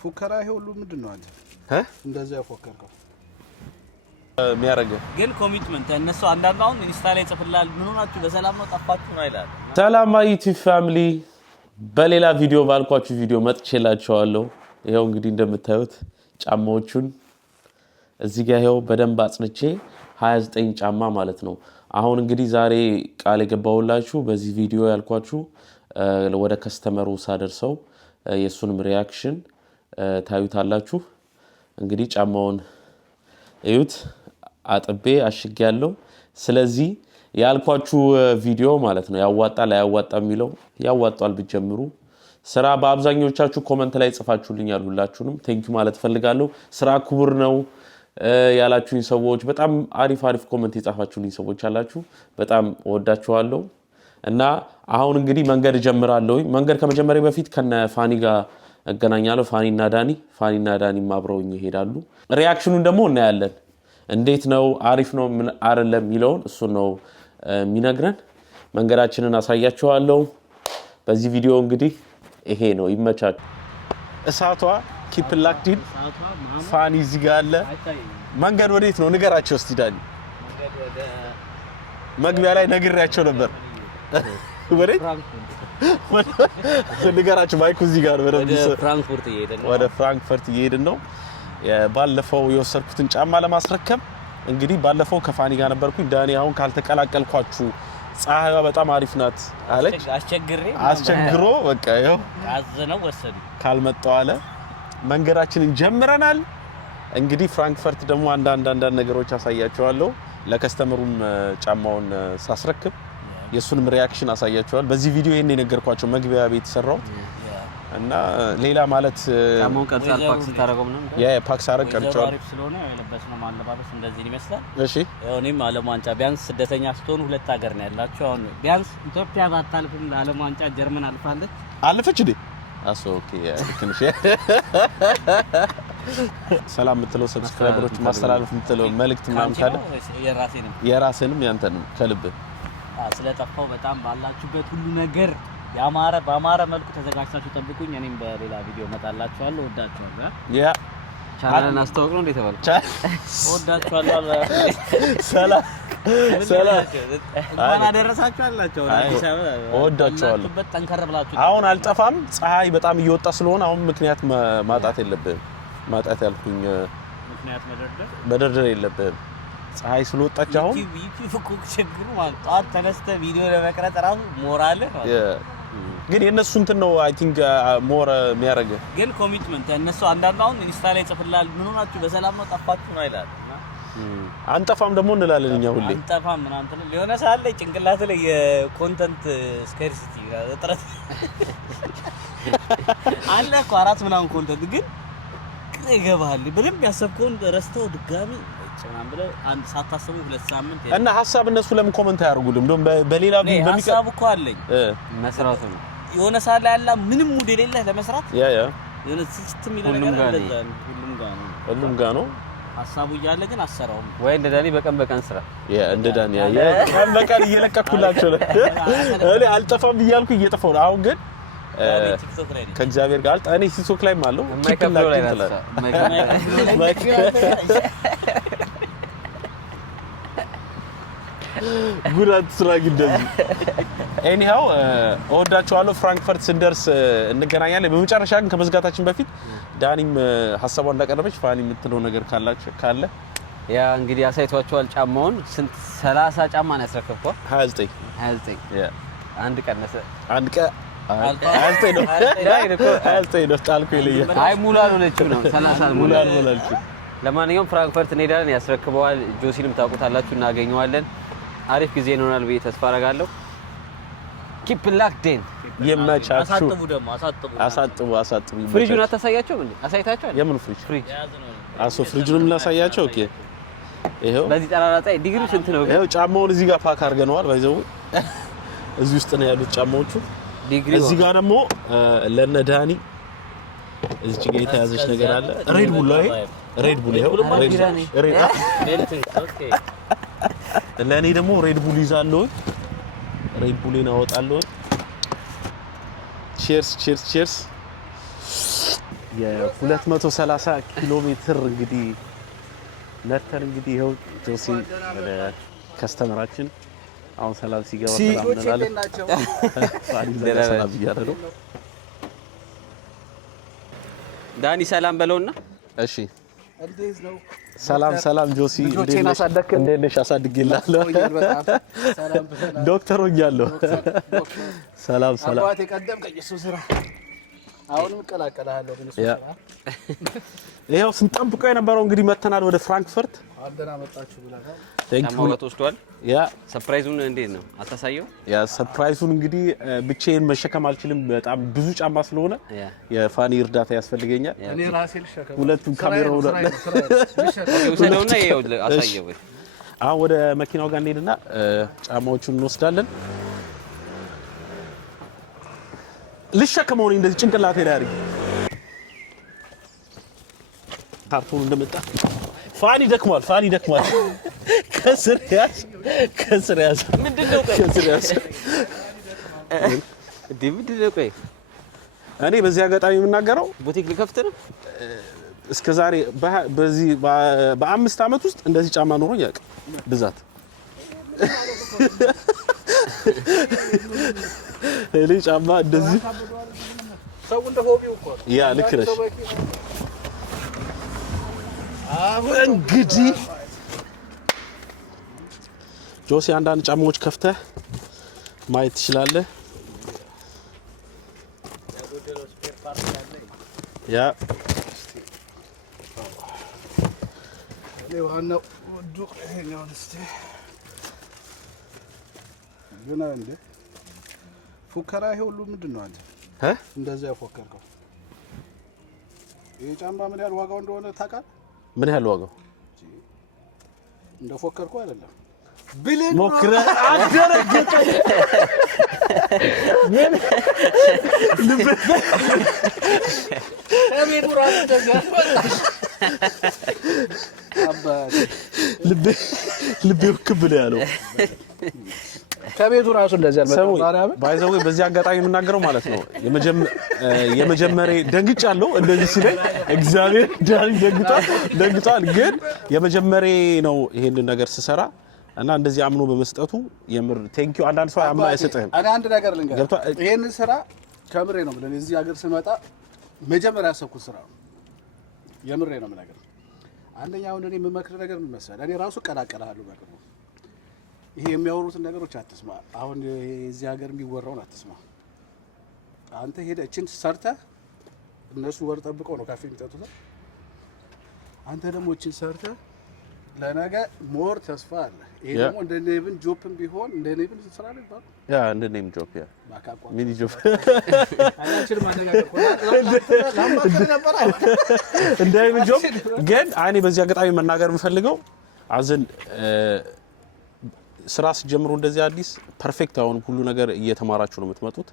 ፉከራ ይሄ ሁሉ ምንድነው አንተ እንደዛ ያፎከርከው የሚያረጋ ግን ኮሚትመንት እነሱ አንዳንድ አሁን ኢንስታ ላይ ጽፍላል ምን ሆናችሁ በሰላም ነው ጠፋችሁ ነው ይላል ሰላም ዩቲዩብ ፋሚሊ በሌላ ቪዲዮ ባልኳችሁ ቪዲዮ መጥቼላችኋለሁ ይሄው እንግዲህ እንደምታዩት ጫማዎቹን እዚህ ጋር ይሄው በደንብ አጽንቼ 29 ጫማ ማለት ነው አሁን እንግዲህ ዛሬ ቃል የገባውላችሁ በዚህ ቪዲዮ ያልኳችሁ ወደ ከስተመሩ ሳደርሰው የሱንም ሪአክሽን ታዩታላችሁ እንግዲህ ጫማውን እዩት አጥቤ አሽጌያለሁ ስለዚህ ያልኳችሁ ቪዲዮ ማለት ነው ያዋጣል ያዋጣ የሚለው ያዋጣል ቢጀምሩ ስራ በአብዛኞቻችሁ ኮሜንት ላይ ጽፋችሁልኛል ሁላችሁንም ቴንኪው ማለት ፈልጋለሁ ስራ ክቡር ነው ያላችሁኝ ሰዎች በጣም አሪፍ ኮሜንት ይጻፋችሁልኝ ሰዎች አላችሁ በጣም ወዳችኋለሁ እና አሁን እንግዲህ መንገድ ጀምራለሁ መንገድ ከመጀመሪያ በፊት ከነ ፋኒ ጋር አገናኛለሁ ፋኒና ዳኒ ማብረውኝ ይሄዳሉ ሪአክሽኑን ደግሞ እናያለን እንዴት ነው አሪፍ ነው ምን አይደለም ሚለውን እሱ ነው ሚነግረን መንገዳችንን አሳያችኋለሁ በዚህ ቪዲዮ እንግዲህ ይሄ ነው ይመቻችሁ እሳቷ ኪፕ ላክዲን ፋኒ እዚህ ጋር አለ መንገድ ወዴት ነው ንገራቸው እስቲ ዳኒ መግቢያ ላይ ነግሬያቸው ነበር ወዴት ንገራቸው ማይኩ እዚህ ጋር ወደ ፍራንክፈርት እየሄድን ነው ባለፈው የወሰድኩትን ጫማ ለማስረከብ እንግዲህ ባለፈው ከፋኒ ጋር ነበርኩኝ ዳኒ አሁን ካልተቀላቀልኳችሁ ፀሐይዋ በጣም አሪፍ ናት አለች አስቸግሮ በቃ ይኸው አዘነው ወሰዱ ካልመጣው አለ መንገዳችንን ጀምረናል እንግዲህ ፍራንክፈርት ደግሞ አንዳንድ ነገሮች አሳያችኋለሁ ለከስተመሩም ጫማውን ሳስረክብ የሱንም ሪአክሽን አሳያችኋል በዚህ ቪዲዮ ይሄን የነገርኳቸው መግቢያ ቤት ሰራው እና ሌላ ማለት ጫማውን ቀርጻል ፓክስ ታረጋው ምንም ፓክስ አረቀርጫው አሪፍ ስለሆነ የለበስነው ማለባበስ እንደዚህ ይመስላል እሺ እኔም ዓለም ዋንጫ ቢያንስ ስደተኛ ስትሆኑ ሁለት ሀገር ነው ያላችሁ አሁን ቢያንስ ኢትዮጵያ ባታልፍም ዓለም ዋንጫ ጀርመን አልፈች እንዴ ኦኬ ልክንሽ ሰላም ምትለው ሰብስክራይበሮች ማስተላለፍ ምትለው መልእክት ምናምን ካለ የራሴንም ያንተንም ከልብ ስለጠፋው በጣም ባላችሁበት ሁሉ ነገር ባማረ መልኩ ተዘጋጅታችሁ ጠብቁኝ እኔም በሌላ ቪዲዮ መጣላችኋለሁ ወዳችኋለሁ ያ ቻናልን አስተዋውቁ ነው እንደተባለ ወዳችኋለሁ ሰላም እንኳን አደረሳችሁ አላችሁ ወዳችኋለሁ በጣንከረ ብላችሁ አሁን አልጠፋም ፀሐይ በጣም እየወጣ ስለሆነ አሁን ምክንያት ማጣት የለብህም ማጣት ያልኩኝ ምክንያት መደርደር የለብህም ፀሐይ ስለወጣች አሁን ዩቲዩብ ችግሩ ማለት ተነስተ ቪዲዮ ለመቅረጽ ራሱ ሞራል ግን የነሱ እንትን ነው አይ ቲንክ ሞር የሚያረጋ ግን ኮሚትመንት እነሱ አንዳንድ አሁን ኢንስታ ላይ ጽፍላል ምን ሆናችሁ በሰላም ነው ጠፋችሁ ነው ይላል አንጠፋም ደግሞ እንላለን እኛ ሁሌ አንጠፋም ምን አንተ ሊሆነ ሳለ ጭንቅላት ላይ የኮንተንት ስኬርሲቲ እጥረት አለ እኮ አራት ምናምን ኮንተንት ግን ይገባል በደንብ ያሰብከውን ረስተው ድጋሚ ጫናም ብለው አንድ ሳታስቡ ሁለት ሳምንት እና ሐሳብ እነሱ ለምን ኮሜንት ያርጉልም እንደውም በሌላ ሐሳብ እኮ አለኝ መስራቱ ነው የሆነ ሳለ ያለ ምንም ሙድ የሌለ ለመስራት ያ የሆነ ሲስተም ይላል ሁሉም ጋር ነው ሐሳቡ ይያለ ግን አሰራው ወይ እንደ ዳኒ በቀን ስራ እንደ ዳኒ በቀን እየለቀኩላችሁ ነው እኔ አልጠፋም እያልኩ እየጠፋው ነው አሁን ግን ከእግዚአብሔር ጋር እኔ ቲክቶክ ላይ ማለው ማይከፍሎ ላይ ነው ጉዳት ስራግ እንደዚህ ኤኒሃው እወዳችኋለሁ ፍራንክፈርት ስንደርስ እንገናኛለን በመጨረሻ ግን ከመዝጋታችን በፊት ዳኒም ሐሳቧን እንዳቀረበች ፋኒ የምትለው ነገር ካለ ያ እንግዲህ አሳይቷቸዋል ጫማውን ስንት 30 ጫማ ነው ያስረከብከው 29 ያ አንድ ቀነሰ ነው ጣልኩ ይለኛል አይ ሙላል ሆነችው ነው 30 ሙላል ሆነችው ለማንኛውም ፍራንክፈርት እንሄዳለን ያስረክበዋል ጆሲንም ታውቁታላችሁ እናገኘዋለን አሪፍ ጊዜ ይኖራል ብዬ ተስፋ አደርጋለሁ ኪፕ ላክዲን የማቻችሁ አሳጥቡ ፍሪጁን አታሳያቸው እንዴ አሳይታችኋል የምን ፍሪጅ ፍሪጁንም ላሳያቸው ኦኬ ይሄው በዚህ ጠራራጣይ ዲግሪ ስንት ነው ይሄው ጫማውን እዚህ ጋር ፓክ አድርገነዋል ባይዘው እዚህ ውስጥ ነው ያሉት ጫማዎቹ ዲግሪ እዚህ ጋር ደግሞ ለነዳኒ እዚህ ጋር የተያዘች ነገር አለ ሬድ ቡል ይሄው ኦኬ ለኔ ደግሞ ሬድ ቡል ይዛለሁ ሬድ ቡልን አወጣለሁ ቺርስ የ230 ኪሎ ሜትር እንግዲህ ነተን እንግዲህ ይኸው ጆሲ ወደ ከስተመራችን አሁን ሰላም ሲገባ ሰላም እንላለን። ሰላም እያለ ነው። ዳኒ ሰላም በለውና። እሺ ሰላም ጆሲ እንዴት ነሽ? አሳድጌላለሁ። ዶክተር ሆኛለሁ። ሰላም አባቴ ቀደምከኝ እሱ ስራ አሁንም እቀላቀላለሁ። ግን እሱ ስራ ይኸው ስንጠብቀው የነበረው እንግዲህ መተናል ወደ ፍራንክፈርት። አደና መጣችሁ ብለናል። ታማውት ወስዷል። ያ ሰርፕራይዙን እንዴት ነው አታሳየው? ያ ሰርፕራይዙን እንግዲህ ብቻዬን መሸከም አልችልም። በጣም ብዙ ጫማ ስለሆነ የፋኒ እርዳታ ያስፈልገኛል። እኔ ራሴ ልሸከም። ሁለቱም ካሜራው ወስደውና ይኸው አሳየው። አሁን ወደ መኪናው ጋር እንሄድና ጫማዎቹን እንወስዳለን። ልሸከመው ነው እንደዚህ ጭንቅላቴ ላይ አድርጌ ካርቶን እንደመጣ ፋኒ ደክሟል። ከስር ያዝ ምንድነው? ቆይ እኔ በዚህ አጋጣሚ የምናገረው ቡቲክ ልከፍት ነው። እስከዛሬ በዚህ በ5 አመት ውስጥ እንደዚህ ጫማ ኖሮኝ ያውቅ ብዛት እኔ ጫማ እንደዚህ ሰው እንደ ሆቢው እኮ ያ ልክ ነሽ። እንግዲህ ጆሲ አንዳንድ ጫማዎች ከፍተህ ማየት ትችላለህ። ያ ለዋናው ዱቅ ይሄኛው እስቲ ግን እንደ ፉከራ ይሄ ሁሉ ምንድን ነው አንተ እንደዛ ያፎከርከው? ይሄ ጫማ ምን ያህል ዋጋው እንደሆነ ታውቃለህ? ምን ያህል ዋጋው እንደፎከርከው አይደለም ብለን ሞክረ አደረገጠ ምን ለምን ራስ እንደዛ አባቴ ልቤ ክብል ያለው ከቤቱ ራሱ እንደዚህ አልመጣም። ባይዘው በዚህ አጋጣሚ የምናገረው ማለት ነው የመጀመሪያ ደንግጫለሁ እንደዚህ ሲለኝ እግዚአብሔር ዳኒ ደንግጧል። ግን የመጀመሪያ ነው ይሄንን ነገር ስሰራ እና እንደዚህ አምኖ በመስጠቱ የምር ቴንኪው። አንዳንድ ሰው አምኖ አይሰጥህም። እኔ አንድ ነገር ልንገርህ፣ ይሄንን ስራ ከምሬ ነው ብለን እዚህ ሀገር ስመጣ መጀመሪያ ያሰብኩት ስራ ነው። የምሬ ነው የምነግርህ። አንደኛው እኔ የምመክር ነገር ምን መሰለህ፣ እኔ ራሱ እቀላቀልሃለሁ በቅርቡ። ይሄ የሚያወሩትን ነገሮች አትስማ። አሁን እዚህ ሀገር የሚወራውን አትስማ። አንተ ሄደህ እችን ሰርተህ እነሱ ወር ጠብቀው ነው ካፌ የሚጠጡት። አንተ ደግሞ እችን ሰርተህ ለነገ ሞር ተስፋ አለ። ይሄ ደግሞ እንደ ኔቭን ጆፕም ቢሆን እንደ ኔቭን ስራ ላይ ባል ያ እንደ ኔቭን ጆፕ ያ ሚኒ ጆፕ አላችንም ማነጋገር ነበር እንደ ኔቭን ጆፕ። ግን እኔ በዚህ አጋጣሚ መናገር የምፈልገው አዘን ስራ ሲጀምሩ እንደዚህ አዲስ ፐርፌክት አሁን ሁሉ ነገር እየተማራችሁ ነው የምትመጡት።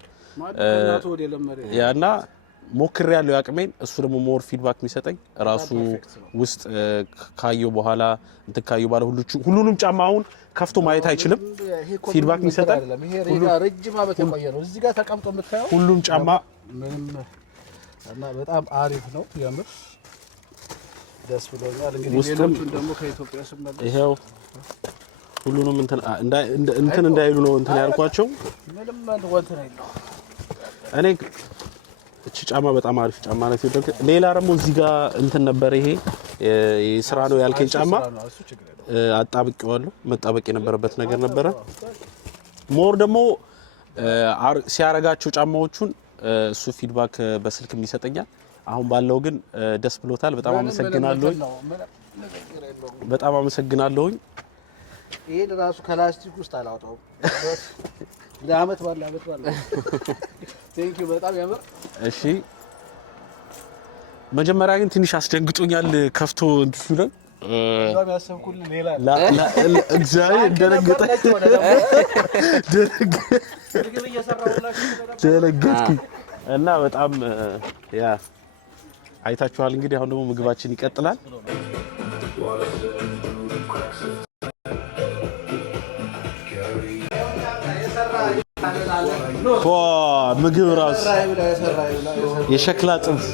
ያና ሞክር ያለው ያቅሜን እሱ ደግሞ ሞር ፊድባክ የሚሰጠኝ ራሱ ውስጥ ካየው በኋላ እንት ካየው በኋላ ሁሉንም ጫማ አሁን ከፍቶ ማየት አይችልም። ፊድባክ የሚሰጠኝ ሁሉ ረጅም አመት የቆየ ነው። እዚህ ጋር ተቀምጦ የምታየው ሁሉም ጫማ ምንም እና በጣም አሪፍ ነው። የምር ደስ ብሎኛል። እንግዲህ ሌሎቹን ደግሞ ከኢትዮጵያ ስመለስ ይሄው ሁሉንም እንትን እንዳይሉ ነው እንትን ያልኳቸው። ምንም ወንተና ነው። እኔ እቺ ጫማ በጣም አሪፍ ጫማ ናት። ሌላ ደግሞ እዚህ ጋር እንትን ነበር። ይሄ ስራ ነው ያልከኝ ጫማ አጣብቄዋለሁ። መጣበቅ የነበረበት ነገር ነበረ። ሞር ደግሞ ሲያረጋቸው ጫማዎቹን እሱ ፊድባክ በስልክም ይሰጠኛል። አሁን ባለው ግን ደስ ብሎታል። በጣም አመሰግናለሁኝ። ይሄን ራሱ ከላስቲክ ውስጥ አላወጣውም። ለአመት ባለ ቴንክ ዩ በጣም ያምር። እሺ መጀመሪያ ግን ትንሽ አስደንግጦኛል። ከፍቶ እንትሱ ነው በጣም ያሰብኩልህ ሌላ እግዚአብሔር እንደነገጠኝ ደነገጥኩኝ እና በጣም ያ አይታችኋል። እንግዲህ አሁን ደግሞ ምግባችን ይቀጥላል። ምግብ ራሱ የሸክላ ጥብስ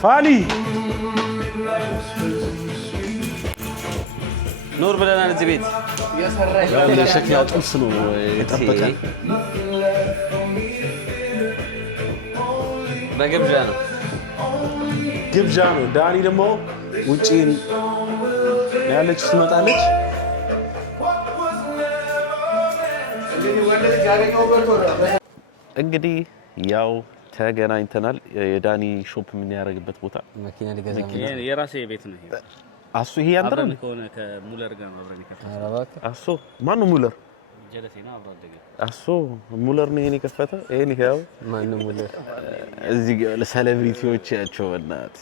ፋኒ ኖር ብለናል እዚህ ቤት የሸክላ ጥብስ ነው የጠበቀን። በግብዣ ነው ግብዣ ነው። ዳኒ ደግሞ ውጪ ያለች ትመጣለች። እንግዲህ ያው ተገናኝተናል። የዳኒ ሾፕ ምን ያደርግበት ቦታ መኪና ሊገዛ የራሴ ቤት ነው። አሱ ይሄ ያንተ ነው ከሆነ ከሙለር ጋር አብረን ይከፈታል። አረባክ አሱ ማን ነው ሙለር? ጀለሴና አብረን ደገ አሱ ሙለር ነው የኔ ከፈተ። ይሄን ይሄው ማን ነው ሙለር? እዚህ ጋር ለሴሌብሪቲዎች ያቸው እናት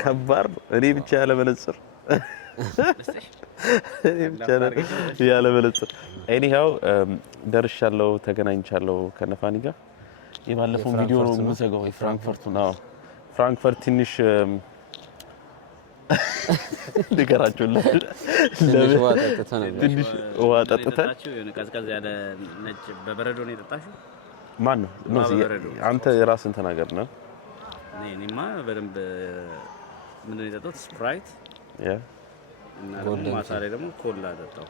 ከባድ ነው። እኔ ብቻ ያለ መነጽር እኔ ብቻ ያለ መነጽር። ኤኒሃው ደርሻለሁ፣ ተገናኝቻለሁ ከነፋኒ ጋር። የባለፈው ቪዲዮ ነው የምዘጋው የፍራንክፈርቱ ነው። ፍራንክፈርት ትንሽ ንገራቸው ትንሽ ውሃ ጠጥተን ቀዝቀዝ ያለ ነጭ በበረዶ ነው የጠጣሽው? ማን ነው አንተ የራስን ተናገር ነው። እኔማ በደንብ ምንድን ነው የጠጣሁት? ስፕራይት እና ደግሞ ማታ ላይ ደግሞ ኮላ ጠጣሁ።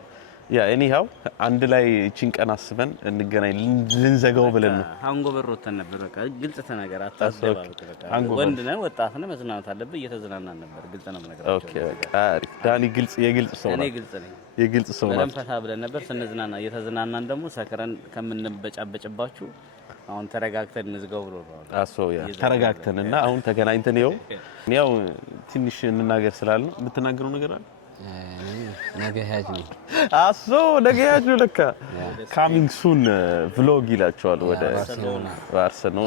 ያ ኤኒሃው አንድ ላይ እቺን ቀን አስበን እንገናኝ ልንዘጋው ብለን ነው። ሃንጎቨር ወተን ነበር። በቃ ግልጽ ተናገር አታስደባብቅ። በቃ ወንድ ነህ፣ ወጣት ነህ፣ መዝናናት አለብህ። እየተዝናናን ነበር። ግልጽ ነው ነገር። ኦኬ በቃ አሪፍ። ዳኒ የግልጽ ሰው ነው። እኔ ግልጽ ነኝ። የግልጽ ሰው ነው። በደንብ ፈታ ብለን ነበር ስንዝናና። እየተዝናናን ደግሞ ሰክረን ከምንበጫበጭባችሁ አሁን ተረጋግተን እንዝጋው ብሎ ነው። አሶ ያ ተረጋግተን እና አሁን ተገናኝተን ያው ትንሽ እንናገር ስላልን የምትናገረው ነገር አለ? ነገ ሄጅ ነው አሶ ነገ ሄጅ ነው ለካ ካሚንግ ሱን ቭሎግ ይላቸዋል ወደ ባርሴሎና።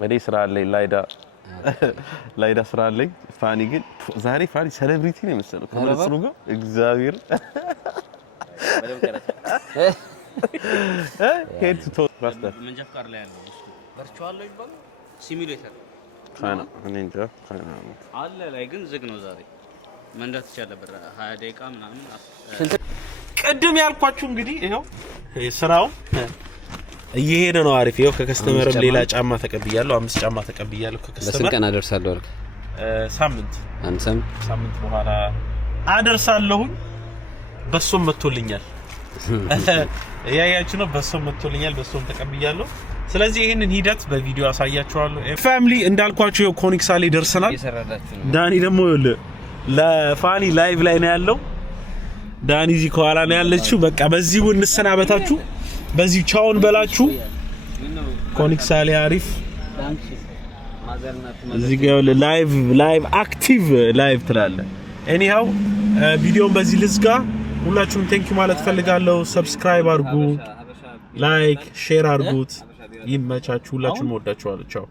ወደ ስራ ላይ ላይዳ ስራ ላይ ፋኒ ግን ዛሬ ፋኒ ሴሌብሪቲ ነው የመሰለው ከመለጽሩ ጋር እግዚአብሔር ሄድ ቱ ባስተር መንጃ ፍቃድ ላይ ያለው ቨርቹዋል ነው ይባላል ሲሙሌተር ካና እኔ እንጃ አለ ላይ ግን ዝግ ነው ዛሬ መንዳት ይቻላል ነበር 20 ደቂቃ ምናምን። ቅድም ያልኳችሁ እንግዲህ ይሄው ስራው እየሄደ ነው። አሪፍ ይሄው ከከስተመርም ሌላ ጫማ ተቀብያለሁ፣ 5 ጫማ ተቀብያለሁ ከከስተመር። በስንት ቀን አደርሳለሁ አልክ? ሳምንት ሳምንት በኋላ አደርሳለሁ። በሶም መጥቶልኛል። ያያችሁ ነው። በሶም መጥቶልኛል። በሶም ተቀብያለሁ። ስለዚህ ይሄንን ሂደት በቪዲዮ አሳያችኋለሁ። ፋሚሊ እንዳልኳችሁ ይሄው ኮኒክሳ ላይ ደርሰናል። ዳኒ ደግሞ ለፋኒ ላይቭ ላይ ነው ያለው። ዳኒ እዚህ ከኋላ ነው ያለችው። በቃ በዚሁ እንሰናበታችሁ፣ በዚሁ ቻውን በላችሁ። ኮኒክሳ ላይ አሪፍ እዚህ ጋር ላይቭ አክቲቭ ላይቭ ትላለ። ኤኒሃው ቪዲዮን በዚህ ልዝጋ። ሁላችሁም ቴንኪው ማለት ፈልጋለሁ። ሰብስክራይብ አድርጉ፣ ላይክ ሼር አድርጉት። ይመቻችሁ። ሁላችሁም ወዳችኋለሁ። ቻው።